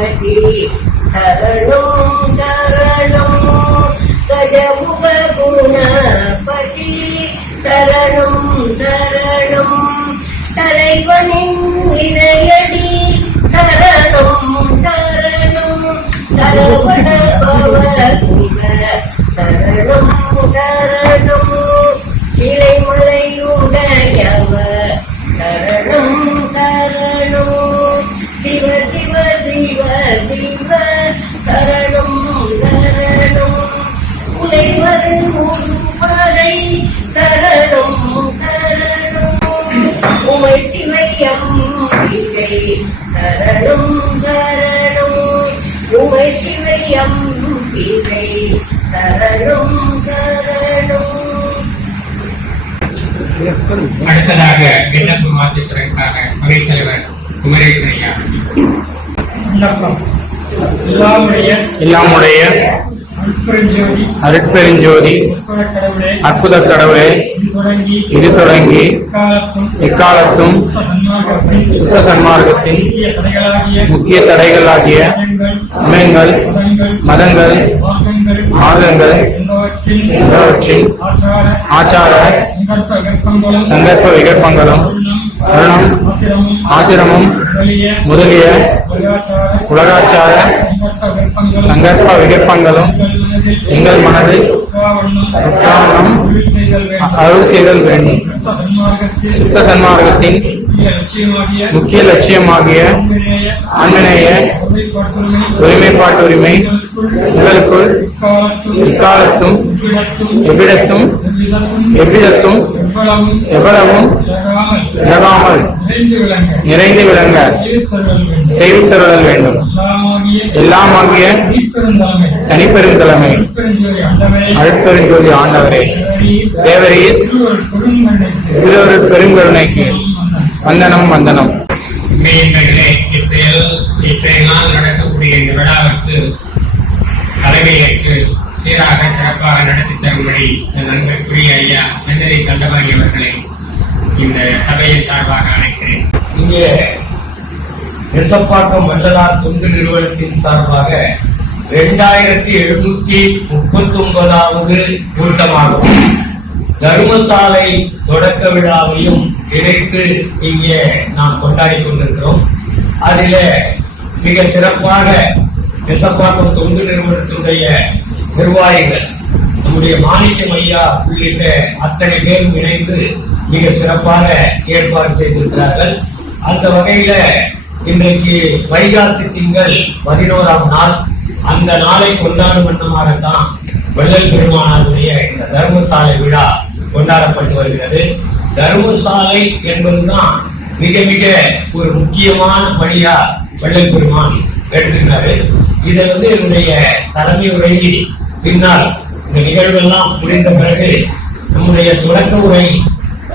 பதி சரணம் சரணம் கஜமுக குணபதி சரணம் சரணம் தலைவனின் இணைய சரணம் சரணம். உமை சிவையம் இல்லை சரணம் சரணம். அடுத்ததாக விண்ணப்பம் வாசிப்பதற்காக அவைத்தலைவர் குமரேசன் ஐயா விண்ணப்பம். எல்லாமுடைய அருட்பெருஞ்சோதி. அற்புத கடவுளே இது தொடங்கி எக்காலத்தும் சுத்த சன்மார்க்கத்தின் முக்கிய தடைகளாகிய இமயங்கள் மதங்கள் மார்க்கங்கள் எல்லாவற்றில் ஆச்சார சங்கற்ப விகற்பங்களும் வருணம் ஆசிரமம் முதலிய உலகாச்சார சங்கற்ப விகற்பங்களும் எங்கள் மனதில் அருள் செய்தல் வேண்டும். சுத்த சன்மார்க்கத்தின் முக்கிய லட்சியமாகிய அண்ணனைய ஒருமைப்பாட்டுரிமை உங்களுக்குள் இக்காலத்தும் எவ்விடத்தும் எவ்விதத்தும் எவ்வளவும் இழகாமல் நிறைந்து விளங்க செய்து தருதல் வேண்டும். எல்லாம் ஆகிய தனிப்பெரும் தலைமை அழுப்பெருஞ்சோதி ஆண்டவரே தேவரீர் இருவரு பெருங்கருணைக்கு வந்தனம் வந்தனம். இன்றைய நாள் நடக்கக்கூடிய இந்த விழாவிற்கு தலைமையேற்று சீராக சிறப்பாக நடத்தி தரும்படி என் நண்பருக்குரிய ஐயா சென்னரி கண்டபாணி அவர்களை இந்த சபையின் சார்பாக அழைக்கிறேன். இங்கே நெசப்பாக்கம் வள்ளலார் தொண்டு நிறுவனத்தின் சார்பாக இரண்டாயிரத்தி எழுநூத்தி முப்பத்தி ஒன்பதாவது கூட்டமாகும் தர்மசாலை தொடக்க விழாவையும் இணைத்து இங்கே நாம் கொண்டாடி கொண்டிருக்கிறோம். அதில மிக சிறப்பாக நெசப்பாக்கம் தொண்டு நிறுவனத்தினுடைய நிர்வாகிகள் நம்முடைய மாணிக்கம் ஐயா உள்ளிட்ட அத்தனை பேரும் இணைந்து மிக சிறப்பாக ஏற்பாடு செய்திருக்கிறார்கள். அந்த வகையில இன்றைக்கு வைகாசி திங்கள் பதினோராம் நாள். அந்த நாளை கொண்டாடும் வண்ணமாகத்தான் வெள்ளல் பெருமானாருடைய இந்த தர்மசாலை விழா கொண்டாடப்பட்டு வருகிறது. தர்மசாலை என்பதுதான் மிக மிக ஒரு முக்கியமான பணியா வள்ளல் பெருமான் எடுத்திருக்காரு இதை வந்து என்னுடைய தலைமை உரையில் பின்னால் இந்த நிகழ்வெல்லாம் முடிந்த பிறகு நம்முடைய தொடக்க உரை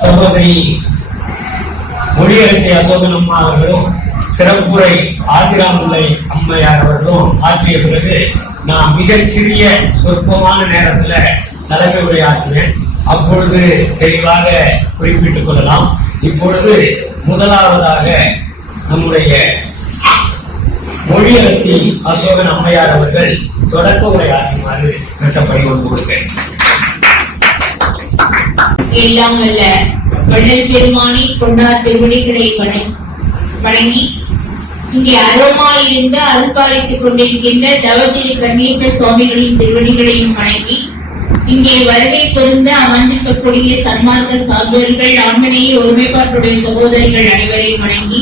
சகோதரி மொழியரசி அசோகன் அம்மா அவர்களும் சிறப்புரை ஆதிராமுல்லை அம்மையார் அவர்களும் ஆற்றிய பிறகு நான் மிகச் சிறிய சொற்பமான நேரத்துல தலைமை உரையாற்றுவேன் அப்பொழுது தெளிவாக குறிப்பிட்டுக் கொள்ளலாம். இப்பொழுது முதலாவதாக நம்முடைய மொழியரசி அசோகன் அம்மையார் அவர்கள் தொடக்க உரையாற்றுமாறு கட்டப்படி கொடுக்கிறேன் எல்லாம் வல்ல வள்ளல் பெருமானை கொண்டார் திருவடிகளை வணங்கி இங்கே அருமாயிருந்து அருள்பாலித்துக் கொண்டிருக்கின்ற தவத்திரு கண்ணீர்த்த சுவாமிகளின் திருவடிகளையும் வணங்கி இங்கே வருகை பொருந்த அமர்ந்திருக்கக்கூடிய சன்மார்க்க சார்பர்கள் ஆண்மனையை ஒருமைப்பாட்டுடைய சகோதரிகள் அனைவரையும் வணங்கி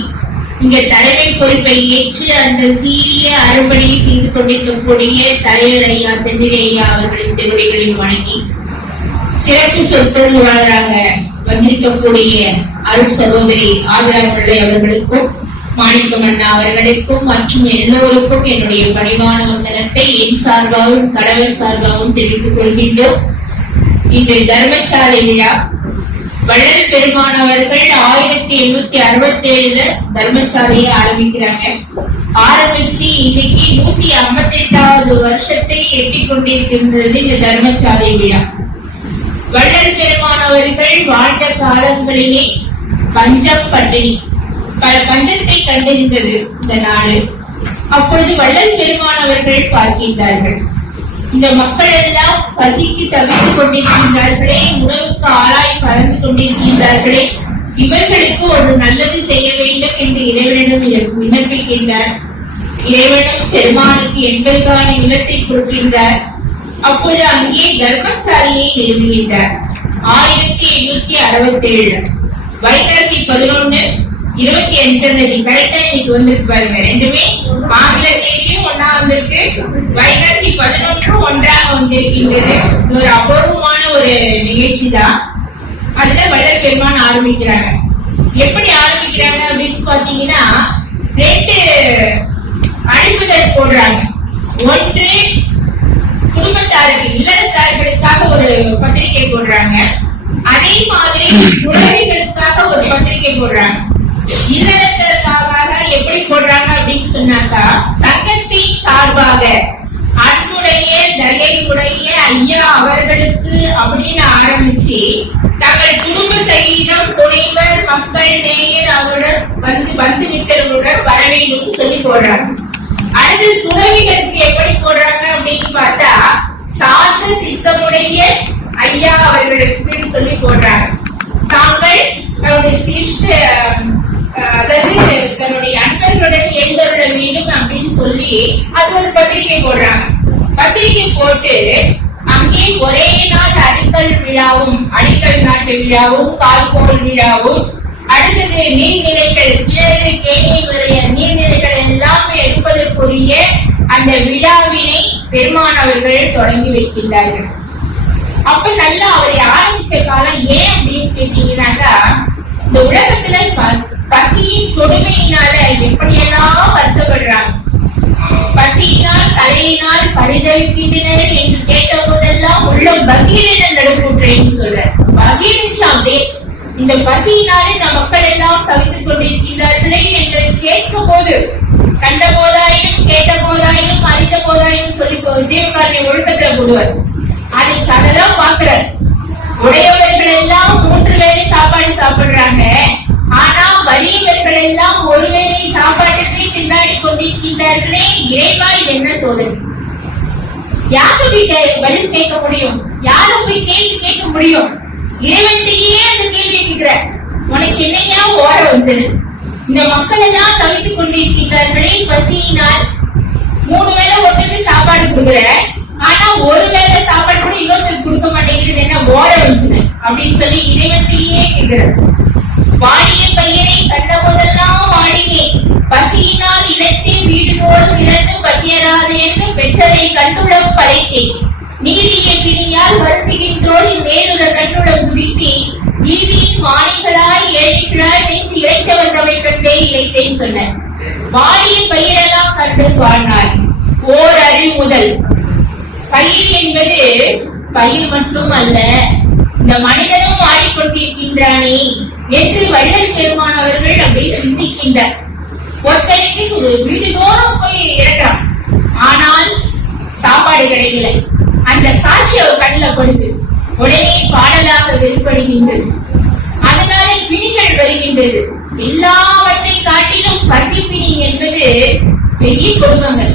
இங்கே தலைமை பொறுப்பை ஏற்று அந்த சீரிய அறுபணியை செய்து கொண்டிருக்கக்கூடிய தலைவர் ஐயா செந்தில் ஐயா அவர்களின் திருவடிகளையும் வணங்கி சிறப்பு சொற்பொழிவாளராக வந்திருக்கக்கூடிய அருள் சகோதரி ஆதரவு அவர்களுக்கும் மாணிக்கம் அண்ணா அவர்களுக்கும் மற்றும் எல்லோருக்கும் என்னுடைய பணிவான வந்தனத்தை என் சார்பாகவும் கடவுள் சார்பாகவும் தெரிவித்துக் கொள்கின்றோம். இன்று தர்மசாலை விழா. வள்ளல் பெருமானவர்கள் ஆயிரத்தி எண்ணூத்தி அறுபத்தி ஏழுல தர்மசாலையை ஆரம்பிக்கிறாங்க. ஆரம்பிச்சு இன்னைக்கு நூத்தி ஐம்பத்தி எட்டாவது வருஷத்தை எட்டிக் கொண்டிருக்கின்றது இந்த தர்மசாலை விழா. வள்ளல் பெருமானவர்கள் வாழ்ந்த காலங்களிலே பஞ்சம் பட்டினி. பல பஞ்சத்தை கண்டறிந்தது இந்த நாடு. அப்பொழுது வள்ளல் பெருமானவர்கள் பார்க்கின்றார்கள். இந்த மக்கள் எல்லாம் பசிக்கு தவித்துக் கொண்டிருக்கின்றார்களே உணவுக்கு ஆளாய் பறந்து கொண்டிருக்கின்றார்களே இவர்களுக்கு ஒரு நல்லது செய்ய வேண்டும் என்று இறைவனிடம் விண்ணப்பிக்கின்றார். இறைவனும் பெருமானுக்கு எங்களுக்கான நிலத்தை கொடுக்கின்றார். அப்போது அங்கே கர்ப்பசாலியை நிறுவுகின்றார். ஆயிரத்தி எண்ணூத்தி அறுபத்தி ஏழு வைகாசி பதினொன்னு இருபத்தி அஞ்சு தேதி கரெக்டா இன்னைக்கு வந்திருக்கு பாருங்க. ரெண்டுமே ஆங்கில தேதியும் ஒன்னா வந்திருக்கு. வைகாசி பதினொன்றும் ஒன்றாக வந்திருக்கின்றது. இது ஒரு அபூர்வமான ஒரு நிகழ்ச்சி தான் அதுல வள்ளல் பெருமான் ஆரம்பிக்கிறாங்க. எப்படி ஆரம்பிக்கிறாங்க அப்படின்னு பாத்தீங்கன்னா ரெண்டு அழைப்புதல் போடுறாங்க. ஒன்று குடும்பத்தாருக்கு இல்லத்தார்களுக்காக ஒரு பத்திரிகை போடுறாங்க. அதே மாதிரி உறவிகளுக்காக ஒரு பத்திரிகை போடுறாங்க. இல்லறத்திற்காக எப்படி போடுறாங்க அப்படின்னு சொன்னாக்கா சங்கத்தின் சார்பாக அன்புடைய தயவுடைய ஐயா அவர்களுக்கு அப்படின்னு ஆரம்பிச்சு தங்கள் குடும்ப சகிதம் துணைவர் மக்கள் நேயர் அவருடன் வந்து வந்து மித்தர்களுடன் வர வேண்டும் சொல்லி போடுறாங்க. அடுத்து துறவிகளுக்கு எப்படி போடுறாங்க அப்படின்னு பார்த்தா சார்ந்த சித்தமுடைய ஐயா அவர்களுக்கு சொல்லி போடுறாங்க. தாங்கள் தன்னுடைய சிஷ்ட அதாவது தன்னுடைய அன்பர்களுடன் எழுந்தருள வேண்டும் அப்படின்னு சொல்லி அது ஒரு பத்திரிகை போடுறாங்க. பத்திரிகை போட்டு அங்கே ஒரே நாள் அடிக்கல் விழாவும் அடிக்கல் நாட்டு விழாவும் கால்கோல் விழாவும் அடுத்தது நீர்நிலைகள் கிணறு கேணி முதலிய நீர்நிலைகள் எல்லாம் எடுப்பதற்குரிய அந்த விழாவினை பெருமானவர்கள் தொடங்கி வைக்கின்றார்கள். அப்ப நல்லா அவரை ஆரம்பிச்ச காலம் ஏன் அப்படின்னு கேட்டீங்கன்னாக்கா இந்த உலகத்துல பசியின் கொடுமையினால எப்படியெல்லாம் வருத்தப்படுறாங்க. பசியினால் தலையினால் பரிதவிக்கின்றனர் என்று கேட்ட போதெல்லாம் உள்ள பகீரன நடுக்குற்றேன்னு சொல்ற பகீரன் அப்படியே இந்த பசியினாலே இந்த மக்கள் எல்லாம் தவித்துக் கொண்டிருக்கிறார்களே என்று கேட்கும் போது கண்ட போதாயினும் கேட்ட போதாயினும் அறிந்த போதாயினும் சொல்லி போ- ஜீவகாரணி ஒழுக்கத்துல போடுவார். அதுக்கு அதெல்லாம் பாக்குறார் உடையவர்கள் எல்லாம் மூன்று வேலை சாப்பாடு சாப்பிடுறாங்க. வலியவர்கள் எல்லாம் ஒரு வேளை சாப்பாட்டுக்கே திண்டாடி கொண்டிருக்கின்றார்களே இறைவா இது என்ன சோதனை? யாருக்கு போய் பதில் கேட்க முடியும்? யாரும் போய் கேள்வி கேட்க முடியும்? இறைவன்கிட்டயே அந்த கேள்வி கேட்கிற உனக்கு என்னையா ஓட வந்தது இந்த மக்கள் எல்லாம் தவித்துக் கொண்டிருக்கின்றார்களே பசியினால். மூணு வேளை ஒருத்தருக்கு சாப்பாடு கொடுக்குற ஆனா ஒரு வேளை சாப்பாடு கூட இன்னொருத்தருக்கு கொடுக்க மாட்டேங்கிறது என்ன ஓட வச்சுது அப்படின்னு சொல்லி இறைவன்கிட்டயே கேட்கிறார். வாடிய பையனை கண்டபோதெல்லாம் வாடினேன். பசியினால் இனத்தை வீடு போல் பிறந்து பசியராது என்று பெற்றதை கண்டுளம் படைத்தேன். நீதிய பிணியால் வருத்துகின்றோர் நேருட கண்டுளம் துடித்தேன் நீதியின் மாணிகளாய் ஏழைகளாய் நெஞ்சு இழைத்த வந்தவை கண்டே இழைத்தேன் சொன்ன. வாடிய பயிரெல்லாம் கண்டு வாழ்நாள். ஓர் அறி முதல். பயிர் என்பது பயிர் மட்டும் அல்ல இந்த மனிதனும் ஆடிக்கொண்டிருக்கின்றானே என்று வள்ளல் பெருமான் அவர்கள் அப்படியே சிந்திக்கின்றார். ஒருத்தனுக்கு ஒரு வீடுதோறும் போய் இறக்கிறான் ஆனால் சாப்பாடு கிடைக்கல. அந்த காட்சி அவர் கண்ணில் படுது. உடனே பாடலாக வெளிப்படுகின்றது. அதனால பிணிகள் வருகின்றது. எல்லாவற்றை காட்டிலும் பசி பிணி என்பது பெரிய குடும்பங்கள்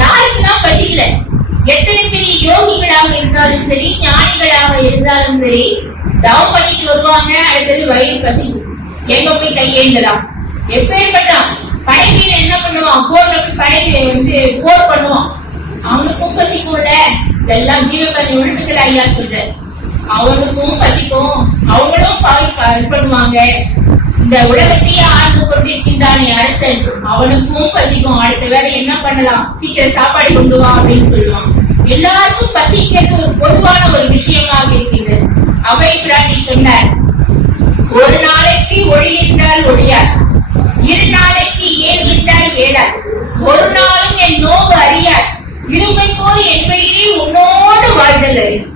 யாருக்குதான் பசிக்கல? எத்தனை பெரிய யோகிகளாக இருந்தாலும் சரி ஞானிகளாக இருந்தாலும் சரி தவம் பண்ணிட்டு வருவாங்க அடுத்தது வயிறு பசிக்கும். எங்க போய் கையேந்தலாம் எப்பேற்பட்டான் படைவீரன் என்ன பண்ணுவான்? போர்ல போய் படைவை வந்து போர் பண்ணுவான். அவனுக்கும் பசிக்கும்ல. இதெல்லாம் ஜீவகரணி ஒழுக்கத்துல ஐயா சொல்ற அவனுக்கும் பசிக்கும். அவங்களும் ப- இது பண்ணுவாங்க. இந்த உலகத்தையே ஆழ்ந்து கொண்டிருக்கின்றானே அரசன். அவனுக்கும் பசிக்கும். அடுத்த வேலை என்ன பண்ணலாம்? சீக்கிரம் சாப்பாடு கொண்டு வா அப்படின்னு சொல்லுவான். எல்லாருக்கும் பசிக்கிறது ஒரு பொதுவான ஒரு விஷயமாக இருக்கின்றது. அவை பிராட்டி சொன்னார். ஒரு நாளைக்கு ஒளி என்றால் ஒழியார் இரு நாளைக்கு ஏன் என்றால் ஏழார் ஒரு நாளும் என் நோவு அறியார் இருமை போல் என் வயிறே உன்னோடு வாழ்தல்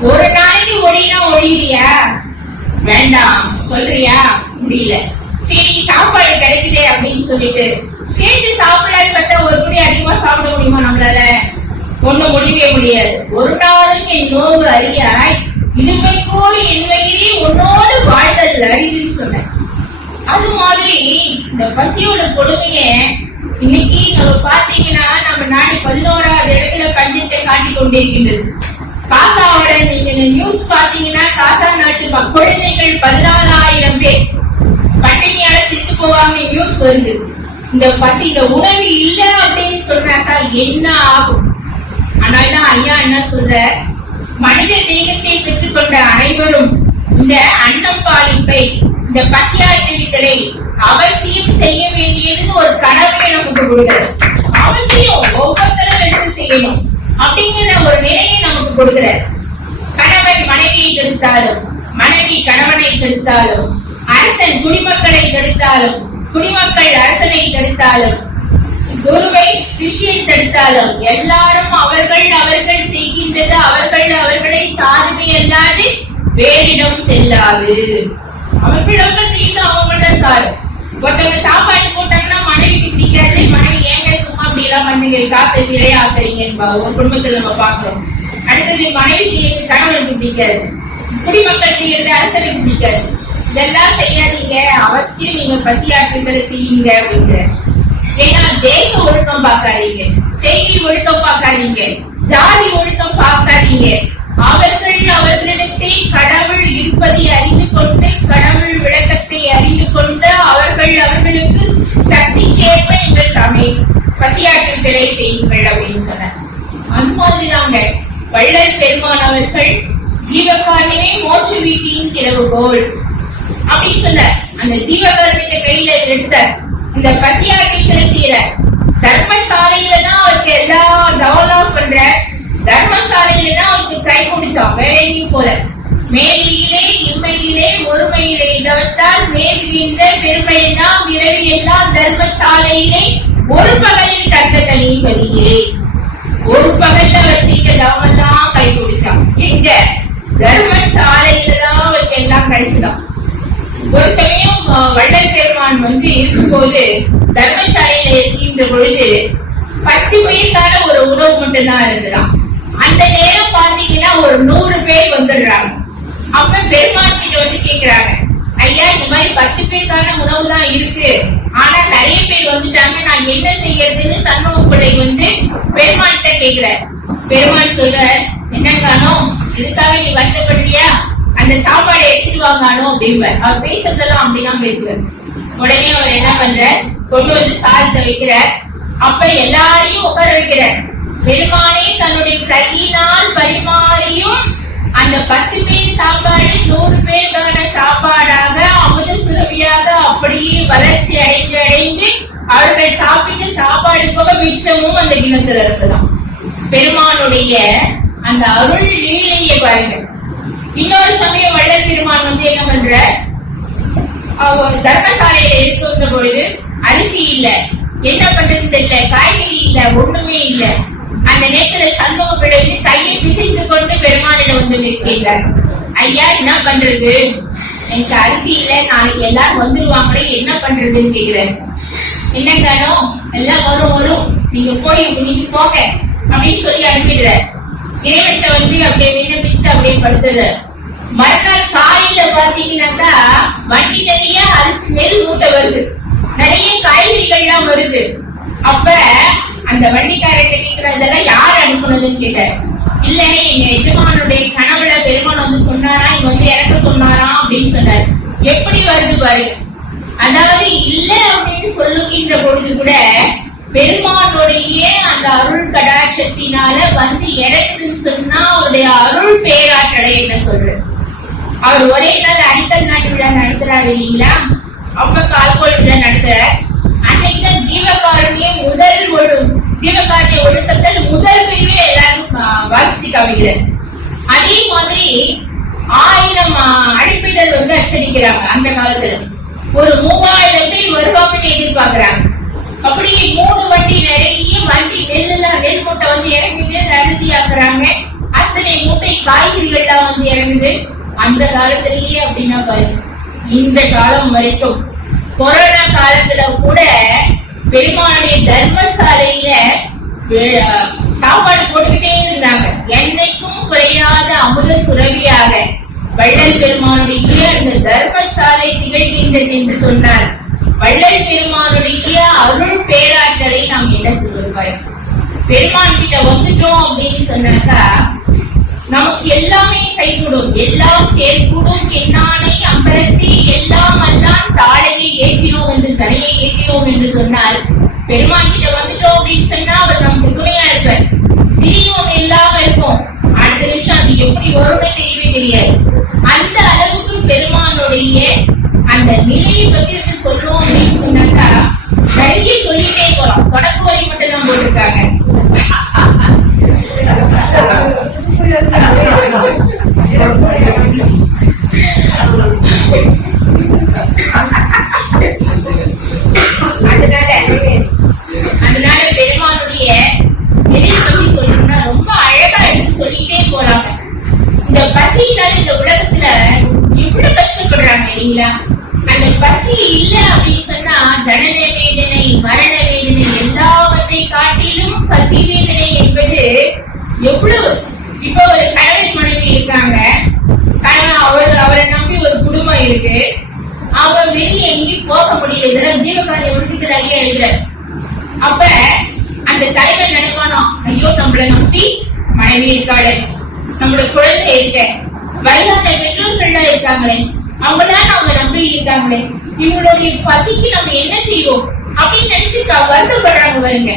ஒரு நாளைக்கு ஒளினா ஒழியிறியா வேண்டாம். சொல்றியா? முடியல. சரி சாப்பாடு கிடைக்குதே அப்படின்னு சொல்லிட்டு சேர்த்து சாப்பிடலான்னு பார்த்தா ஒரு குடி அதிகமா சாப்பிட முடியுமா நம்மளால? ஒண்ணும் முடியவே முடியாது. ஒரு நாளும் என் நோவு அறியாய். இனிமை போல் என் வயிறே உன்னோடு வாழ்தல் அறிதுன்னு சொன்னேன். அது மாதிரி இந்த பசியோட கொடுமைய இன்னைக்கு நம்ம பாத்தீங்கன்னா நம்ம நாடு பதினோராவது இடத்துல பஞ்சத்தை காட்டி கொண்டிருக்கின்றது. காசாவோட நீங்க நியூஸ் பாத்தீங்கன்னா காசா நாட்டு குழந்தைகள் பதினாலாயிரம் பேர். பட்டினியால செத்து போவாங்க நியூஸ் வருது. இந்த பசி இந்த உணவு இல்ல அப்படின்னு சொன்னாக்கா என்ன ஆகும்? ஆனா ஐயா என்ன சொல்ற மனித தேகத்தை பெற்றுக்கொண்ட அனைவரும் இந்த அன்னம் பாலிப்பை இந்த பசியாற்றுவித்தலை அவசியம் செய்ய வேண்டியதுன்னு ஒரு கடமையை நமக்கு கொடுக்குறது. அவசியம் ஒவ்வொருத்தரும் எடுத்து செய்யணும் அப்படிங்கிற ஒரு நிலையை நமக்கு கொடுக்கிறார். கணவன் மனைவியை கெடுத்தாலும் மனைவி கணவனை கெடுத்தாலும் அரசன் குடிமக்களை கெடுத்தாலும் குடிமக்கள் அரசனை கெடுத்தாலும் குருவை சிஷ்யன் தடுத்தாலும் எல்லாரும் அவர்கள் அவர்கள் செய்கின்றது அவர்கள் அவர்களை சார்பு அல்லாது வேறிடம் செல்லாது. அவர்கள் அவங்க செய்து அவங்கள சார் ஒருத்தவங்க சாப்பாடு போட்டாங்கன்னா மனைவிக்கு பிடிக்காது மனைவி ஏங்க சும்மா அப்படி எல்லாம் பண்ணுங்க காசு விளையாக்குறீங்க ஒரு குடும்பத்தில் நம்ம பார்க்கிறோம். அடுத்தது மனைவி செய்யறது கணவனுக்கு பிடிக்காது குடிமக்கள் செய்யறது அரசனுக்கு பிடிக்காது இதெல்லாம் செய்யாதீங்க. அவசியம் நீங்க பசியாற்றுதலை செய்யுங்க அப்படிங்கிற ஏன்னா தேச ஒழுக்கம் பார்க்காதீங்க. செய்தி ஒழுக்கம் பார்க்காதீங்க. ஜாதி ஒழுக்கம் பார்க்காதீங்க. அவர்கள் அவர்களிடத்தே கடவுள் இருப்பதை அறிந்து கொண்டு கடவுள் விளக்கத்தை அறிந்து கொண்டு அவர்கள் அவர்களுக்கு சக்திக்கேற்ப நீங்கள் சமை பசியாற்றுதலை செய்யுங்கள் அப்படின்னு சொன்னார். அந்த மாதிரிதாங்க வள்ளல் பெருமான் அவர்கள் ஜீவகாரணமே மோட்ச வீட்டின் திறவுகோல் அப்படின்னு சொல்ல அந்த ஜீவகாரணத்தை கையில எடுத்தார் இந்த பசியாற்றுதலை செய்யற தர்மசாலையில தான் அவருக்கு எல்லாம் டெவலப் பண்ற. தர்மசாலையில தான் அவருக்கு கை பிடிச்சோம் வேற எங்கேயும் போல. மேலியிலே இம்மையிலே ஒருமையிலே தவிர்த்தால் மேலுகின்ற பெருமையெல்லாம் விரைவி எல்லாம் தர்மசாலையிலே ஒரு பகலில் தந்த தனி தனிபதியே ஒரு பகல்ல அவர் செய்த தவமெல்லாம் கை பிடிச்சான். எங்க? தர்மசாலையில தான் அவருக்கு எல்லாம் கிடைச்சதாம். ஒரு சமயம் வள்ளல் பெருமான் வந்து இருக்கும்போது தர்மசாலையில இருக்கின்ற பொழுது பத்து பேருக்கான ஒரு உணவு மட்டும்தான் இருந்ததாம். அந்த நேரம் பாத்தீங்கன்னா ஒரு நூறு பேர் வந்துடுறாங்க. அப்ப பெருமான் கிட்ட வந்து கேக்குறாங்க ஐயா இந்த மாதிரி பத்து பேருக்கான உணவு தான் இருக்கு. ஆனா நிறைய பேர் வந்துட்டாங்க. நான் என்ன செய்யறதுன்னு சண்முக பிள்ளை வந்து பெருமான்கிட்ட கேக்குற பெருமான் சொல்ற என்ன காணும் இதுக்காக நீ வருத்தப்படுறியா? சாப்பாடு சாப்பாடை எடுத்துட்டு வாங்கானோ அப்படிம்பார். அவர் பேசுறதெல்லாம் அப்படிதான் பேசுவார். உடனே அவர் என்ன பண்ற கொண்டு வந்து சாதத்தை வைக்கிறார். அப்ப எல்லாரையும் உட்கார வைக்கிறார். பெருமானே தன்னுடைய கையினால் பரிமாறியும் அந்த பத்து பேர் சாப்பாடு நூறு பேருக்கான சாப்பாடாக அமுத சுரவியாக அப்படியே வளர்ச்சி அடைந்து அடைந்து அவர்கள் சாப்பிட்டு சாப்பாடு போக மிச்சமும் அந்த கிணத்துல இருக்கலாம் பெருமானுடைய அந்த அருள் லீலையை பாருங்க இன்னொரு சமயம் வள்ளல் பெருமான் வந்து என்ன பண்ற தர்மசாலையில இருக்கின்ற பொழுது அரிசி இல்ல. என்ன பண்றது தெரியல. காய்கறி இல்ல. ஒண்ணுமே இல்ல. அந்த நேரத்துல சண்முக பிழைந்து கையை பிசைந்து கொண்டு பெருமானிடம் வந்து நிற்கின்றார் ஐயா என்ன பண்றது? எனக்கு அரிசி இல்ல. நாளைக்கு எல்லாரும் வந்துருவாங்களே. என்ன பண்றதுன்னு கேக்குறேன் என்ன காரணம்? எல்லாம் வரும் வரும். நீங்க போய் நீங்க போங்க. அப்படின்னு சொல்லி அனுப்பிடுறார். இறைவன்கிட்ட வந்து அப்படியே விண்ணப்பிச்சுட்டு அப்படியே படுத்துறாரு மறுநாள் காலையில பாத்தீங்கன்னாக்கா வண்டி நிறைய அரிசி நெல் மூட்டை வருது. நிறைய காய்கறிகள்லாம் வருது. அப்ப அந்த வண்டிக்காரர்கிட்ட கேக்குற யார் அனுப்புனதுன்னு கேட்டார். இல்ல எங்க எஜமானுடைய கனவுல பெருமான் வந்து சொன்னாரா? இங்க வந்து இறக்க சொன்னாரா? அப்படின்னு சொன்னார். எப்படி வருது பாரு அதாவது இல்ல அப்படின்னு சொல்லுகின்ற பொழுது கூட பெருமானுடைய அந்த அருள் கடாட்சத்தினால வந்து எனக்குன்னு சொன்னா அவருடைய அருள் பேராற்றலை என்ன சொல்றது? அவர் ஒரே நாள் அடிக்கல் நாட்டு விழா நடத்துறாரு இல்லைங்களா? அவங்க கால்கோள் விழா நடத்துறார். அன்னைக்குதான் ஜீவகாருண்ய முதல் ஒழு ஜீவகாருண்ய ஒழுக்கத்தில் முதல் பிரிவு எல்லாரும் வாசிச்சு காமிக்கிறார். அதே மாதிரி ஆயிரம் அழைப்பிதழ் வந்து அச்சடிக்கிறாங்க அந்த காலத்துல. ஒரு மூவாயிரம் பேர் வருவாங்கன்னு எதிர்பார்க்கிறாங்க. அப்படியே மூணு வண்டி நிறைய வண்டி நெல்லுல நெல் மூட்டை வந்து இறங்குது அரிசி ஆக்குறாங்க. அத்தனை மூட்டை காய்கறிகள்லாம் வந்து இறங்குது. அந்த காலத்திலேயே அப்படின்னா பாரு இந்த காலம் வரைக்கும் கொரோனா காலத்துல கூட பெருமானுடைய தர்மசாலையில சாப்பாடு போட்டுக்கிட்டே இருந்தாங்க. என்னைக்கும் குறையாத அமுத சுரபியாக வள்ளல் பெருமானுடைய அந்த தர்மசாலை திகழ்கின்றது என்று சொன்னார். வள்ளல் பெருமானுடைய அருள் பேராற்றலை நாம் என்ன சொல்லுவாய் பெருமான் கிட்ட வந்துட்டோம் அப்படின்னு சொன்னாக்கா நமக்கு எல்லாமே கைகூடும். எல்லாம் சேர்க்கூடும் என்னானை அம்பலத்தை எல்லாம் அல்லான் தாழையை ஏற்றினோம் என்று தலையை ஏற்றினோம் என்று சொன்னால் பெருமான் கிட்ட வந்துட்டோம் அப்படின்னு சொன்னா அவர் நமக்கு துணையா இருப்பார். திடீர்னு ஒண்ணு இல்லாம இருக்கும். அடுத்த நிமிஷம் அது எப்படி வரும்னு தெரியவே தெரியாது. அந்த அளவுக்கு பெருமானுடைய அந்த நிலையை பத்தி வந்து சொல்லணும் அப்படின்னு சொன்னாக்கா நிறைய சொல்லிட்டே போலாம். தொடக்கு வரி மட்டும் தான் போட்டிருக்காங்க. அதனால அதனால பெருமானுடைய நிலையை பத்தி சொல்லணும்னா ரொம்ப அழகா எடுத்து சொல்லிட்டே போறாங்க இந்த பசியினால இந்த உலகத்துல எவ்வளவு கஷ்டப்படுறாங்க இல்லைங்களா? அந்த பசி இல்ல அப்படின்னு சொன்னா ஜனன வேதனை மரண வேதனை எல்லாவற்றை காட்டிலும் பசி வேதனை என்பது எவ்வளவு? இப்ப ஒரு கணவன் மனைவி இருக்காங்க. கணவன் அவர் அவரை நம்பி ஒரு குடும்பம் இருக்கு. அவங்க வெளியே எங்கேயும் போக முடியல. இதெல்லாம் ஜீவகாரிய ஒழுக்கத்துல ஐயா எழுதுறாரு. அப்ப அந்த தலைவன் நினைப்பானோ ஐயோ நம்மளை நம்பி மனைவி இருக்காளே. நம்மளோட குழந்தை இருக்க. வயதான பெற்றோர்கள்லாம் இருக்காங்களே. அவங்களால அவங்க நம்பி இருக்காங்களே? இவங்களுடைய பசிக்கு நம்ம என்ன செய்வோம்? அப்படின்னு நினைச்சு வருத்தப்படுறாங்க வருங்க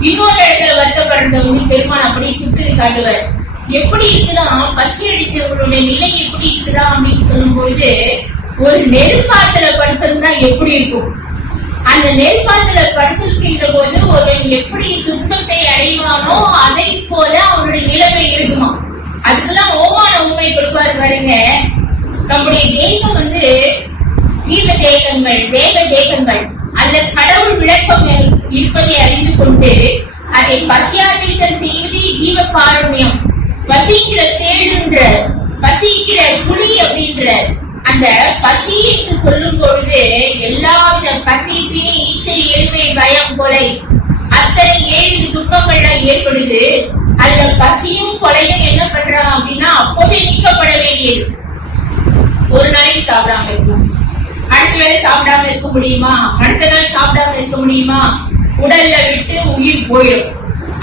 இன்னொரு இடத்துல வருத்தப்படுறத பெருமான் அப்படியே சுட்டு காட்டுவார். எப்படி இருக்குதான் பசி அடித்தவர்களுடைய நிலை எப்படி இருக்குதா அப்படின்னு சொல்லும்போது ஒரு நெருப்பாத்துல படுத்திருந்தா எப்படி இருக்கும்? அந்த நெருப்பாத்துல படுத்திருக்கு சாப்பிடாம இருக்க முடியுமா? அடுத்த நாள் சாப்பிடாம இருக்க முடியுமா? உடல்ல விட்டு உயிர் போயிடும்.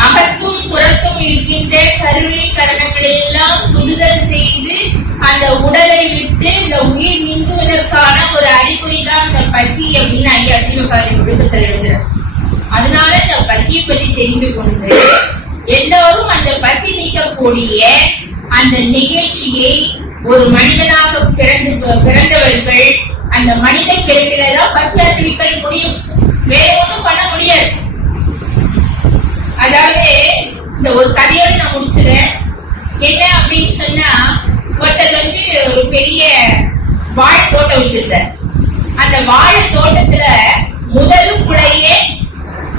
அகத்தும் புறத்தும் இருக்கின்ற கருணை கரணங்களை எல்லாம் சுடுதல் செய்து அந்த உடலை விட்டு இந்த உயிர் நீங்குவதற்கான ஒரு அறிகுறி தான் இந்த பசி அப்படின்னு ஐயா ஜீவகாரி ஒழுக்கத்தில் எழுதுறார் அதனால இந்த பசியை பற்றி தெரிந்து கொண்டு எல்லோரும் அந்த பசி நீக்கக்கூடிய அந்த நிகழ்ச்சியை ஒரு மனிதனாக பிறந்து பிறந்தவர்கள் அந்த மனித பிறப்பில தான் பசி அறிவிக்கல் முடியும். வேற ஒண்ணும் பண்ண முடியாது. அதாவது இந்த ஒரு கதையோட நான் முடிச்சிடுறேன் என்ன அப்படின்னு சொன்னா ஒருத்தர் வந்து ஒரு பெரிய வாழை தோட்டம் வச்சிருந்தார். அந்த வாழை தோட்டத்துல முதல் குலையே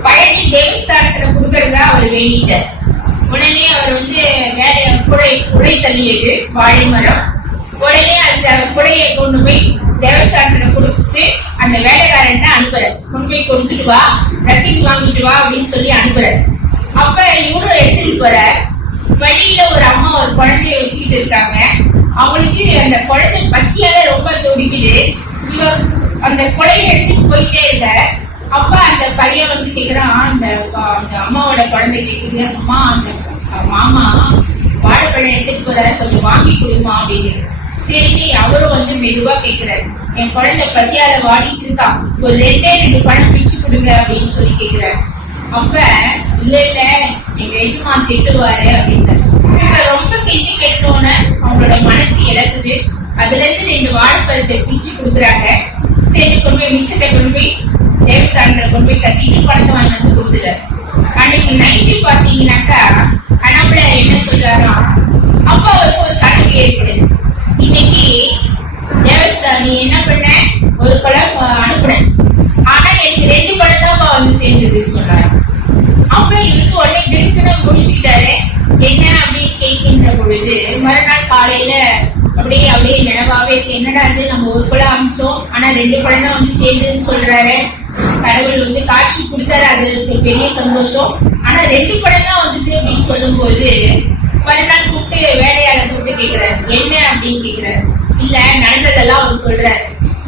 பழனி தேவஸ்தானத்துல கொடுக்கறதா அவர் வேண்டிட்டார். உடனே அவர் வந்து வேற குடை குடை தள்ளியது வாழை மரம். உடனே அந்த குடையை கொண்டு போய் தேவஸ்தானத்துல கொடுத்து அந்த வேலைக்காரன் அனுப்புறாரு. கொண்டு போய் கொடுத்துட்டு வா ரசீது வாங்கிட்டு வா அப்படின்னு சொல்லி அனுப்புறாரு. அப்ப இவரும் எடுத்துட்டு போற வழியில ஒரு அம்மா ஒரு குழந்தைய வச்சுக்கிட்டு இருக்காங்க. அவங்களுக்கு அந்த குழந்தை பசியால ரொம்ப துடிக்குது. இவ அந்த குழைய எடுத்துட்டு போயிட்டே இருக்க. அப்ப அந்த பையன் வந்து கேக்குறான் அந்த அந்த அம்மாவோட குழந்தை கேக்குது. அம்மா அந்த மாமா வாழைப்பழம் எடுத்துட்டு போற கொஞ்சம் வாங்கி கொடுமா அப்படின்னு. சரி அவரும் வந்து மெதுவா கேக்குறாரு. என் குழந்தை பசியால வாடிட்டு இருக்கா. ஒரு ரெண்டே ரெண்டு பழம் பிச்சு கொடுங்க அப்படின்னு சொல்லி கேக்குறாரு. அப்ப இல்ல இல்ல எங்க எஜமான் திட்டுவாரு அப்படின்னு ரொம்ப கெஞ்சி கெட்டோன்னு அவங்களோட மனசு இழக்குது. அதுல இருந்து ரெண்டு வாழைப்பழத்தை பிச்சு கொடுக்குறாங்க. சரி கொண்டு போய் மிச்சத்தை கொண்டு போய் தேவஸ்தானத்துல கொண்டு போய் கட்டிட்டு பணத்தை வாங்கி வந்து கொடுத்துட்டாரு அன்னைக்கு நைட்டு பாத்தீங்கன்னாக்கா கனவுல என்ன சொல்றாராம்? அப்பா அவருக்கு ஒரு கனவு ஏற்படுது. இன்னைக்கு தேவஸ்தா நீ என்ன பண்ண? ஒரு பழம் அனுப்புன ஆனா எனக்கு ரெண்டு பழம் தான் வந்து சேர்ந்ததுன்னு சொன்னாரு அப்ப இவருக்கு உடனே திடுக்குன்னு முடிச்சுக்கிட்டாரு. என்ன அப்படின்னு கேட்கின்ற பொழுது மறுநாள் காலையில அப்படியே அப்படியே நினைவாவே இருக்கு. என்னடா இது? நம்ம ஒரு பழம் அமிச்சோம் ஆனா ரெண்டு பழம் தான் வந்து சேர்ந்ததுன்னு சொல்றாரு. கடவுள் வந்து காட்சி கொடுத்தாரு. அது பெரிய சந்தோஷம். ஆனா ரெண்டு படம் தான் வந்துட்டு அப்படின்னு சொல்லும்போது மறுநாள் கூப்பிட்டு கூப்பிட்டு வேலையாள கூப்பிட்டு கேக்குறாரு. என்ன அப்படின்னு கேக்குறாரு. இல்ல நடந்ததெல்லாம் அவர் சொல்றாரு.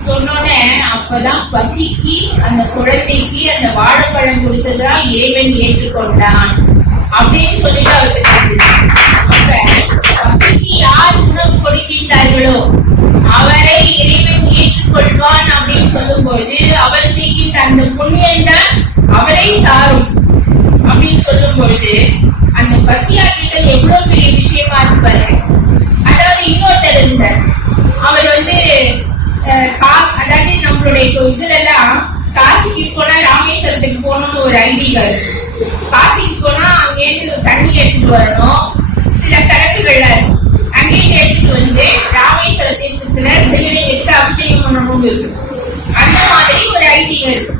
சொன்னோடனே அப்பதான் பசிக்கு அந்த குழந்தைக்கு அந்த வாழைப்பழம் கொடுத்ததுதான் இறைவன் ஏற்றுக்கொண்டான் அப்படின்னு சொல்லிட்டு அவருக்கு தெரிஞ்சு அப்ப பசிக்கு யார் உணவு கொடுக்கின்றார்களோ அவரை இறைவன் ஏற்றுக்கொள்வான் அப்படின்னு சொல்லும்போது அவர் செய்கின்ற அந்த புண்ணியம் தான் அவரை சாரும் அப்படின்னு சொல்லும் பொழுது அந்த பசியாற்றுதல் எவ்வளவு அதாவது இன்னொருத்தர் இருந்தார். அவர் வந்து கா- அதாவது நம்மளுடைய இப்போ இதுல எல்லாம் காசிக்கு போனா ராமேஸ்வரத்துக்கு போகணும்னு ஒரு ஐதீகம் இருக்கு. காசிக்கு போனா அங்கேருந்து தண்ணி எடுத்துட்டு வரணும். சில சரக்குகள்லாம் இருக்கும் அங்கேருந்து எடுத்துட்டு வந்து ராமேஸ்வர தீர்த்தத்துல சிவலிங்கத்துக்கு அபிஷேகம் பண்ணணும்னு இருக்கு. அந்த மாதிரி ஒரு ஐதீகம் இருக்கு.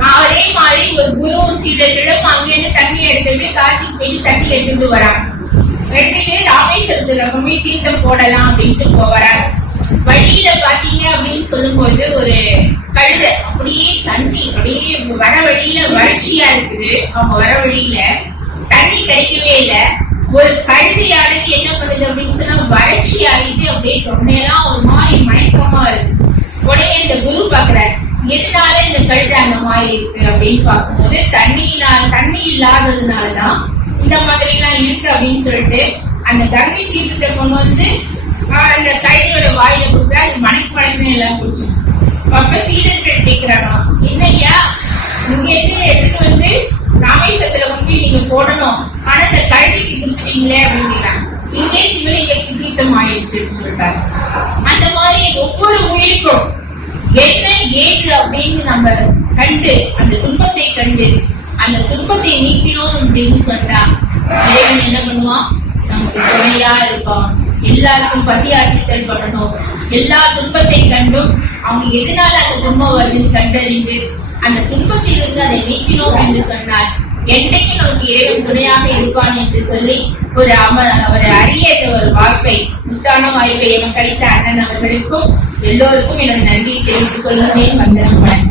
அதே மாதிரி ஒரு குரு சீடர்களும் அங்கேருந்து தண்ணி எடுத்துட்டு காசிக்கு போயிட்டு தண்ணி எடுத்துட்டு வராங்க. ரெண்டுமே ராமேஸ்வரத்துல போய் தீர்த்தம் போடலாம் அப்படின்ட்டு போறாங்க வழியில பாத்தீங்க அப்படின்னு சொல்லும்போது ஒரு கழுதை அப்படியே தண்ணி அப்படியே வர வழியில வறட்சியா இருக்குது. அவங்க வர வழியில தண்ணி கிடைக்கவே இல்லை. ஒரு கழுதையானது என்ன பண்ணுது அப்படின்னு சொன்னா வறட்சி ஆகிட்டு அப்படியே தொண்டையெல்லாம் ஒரு மாதிரி மயக்கமா இருக்கு உடனே இந்த குரு பாக்குறாரு எதனால இந்த கழுதை அந்த மாதிரி இருக்கு? அப்படின்னு பார்க்கும்போது தண்ணியினால் தண்ணி இல்லாததுனாலதான் இந்த மாதிரி எல்லாம் இருக்கு அப்படின்னு சொல்லிட்டு அந்த கங்கை தீர்த்தத்தை கொண்டு வந்து அந்த கழுதையோட வாயில கொடுத்தா அது மணக்கு மணக்குன்னு எல்லாம் குடிச்சு அப்ப சீடர்கள் கேட்கிறானா என்னய்யா நீங்க எடுத்துட்டு வந்து ராமேஸ்வரத்துல கொண்டு போய் நீங்க போடணும். ஆனா இந்த கழுதைக்கு கொடுத்துட்டீங்களே அப்படின்னு இங்கே சிவலிங்கத்துக்கு தீர்த்தம் ஆயிடுச்சுன்னு சொல்லிட்டாரு அந்த மாதிரி ஒவ்வொரு உயிருக்கும் என்ன ஏது அப்படின்னு நம்ம கண்டு அந்த துன்பத்தை கண்டு அந்த துன்பத்தை நீக்கணும் அப்படின்னு சொன்னா இறைவன் என்ன பண்ணுவான்? நமக்கு துணையா இருப்பான். எல்லாருக்கும் பசியாற்றுதல் பண்ணணும். எல்லா துன்பத்தை கண்டும் அவங்க எதனால அந்த துன்பம் வருதுன்னு கண்டறிந்து அந்த துன்பத்தில் இருந்து அதை நீக்கினோம் என்று சொன்னார் என்றைக்கு நமக்கு இறைவன் துணையாக இருப்பான் என்று சொல்லி ஒரு அம ஒரு அரிய ஒரு வாய்ப்பை முத்தான வாய்ப்பை எமக்கு அளித்த அண்ணன் அவர்களுக்கும் எல்லோருக்கும் என்னோட நன்றியை தெரிவித்துக் கொள்கிறேன். வந்தனம்